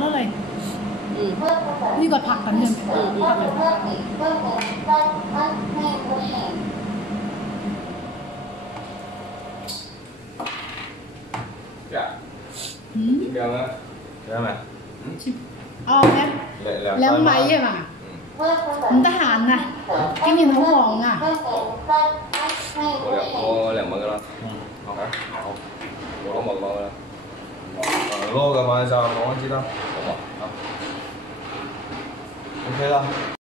nữa này. Đi gọtผักกันเนี่ยเดี๋ยวนะใช่ไหมเอาไหมแล้วไหมอะมามันทหารนะกินยินเขาของอ่ะโอ้แหลมมันก็แล้วcó một lô đó lô cả mà sao có chi đâu ok không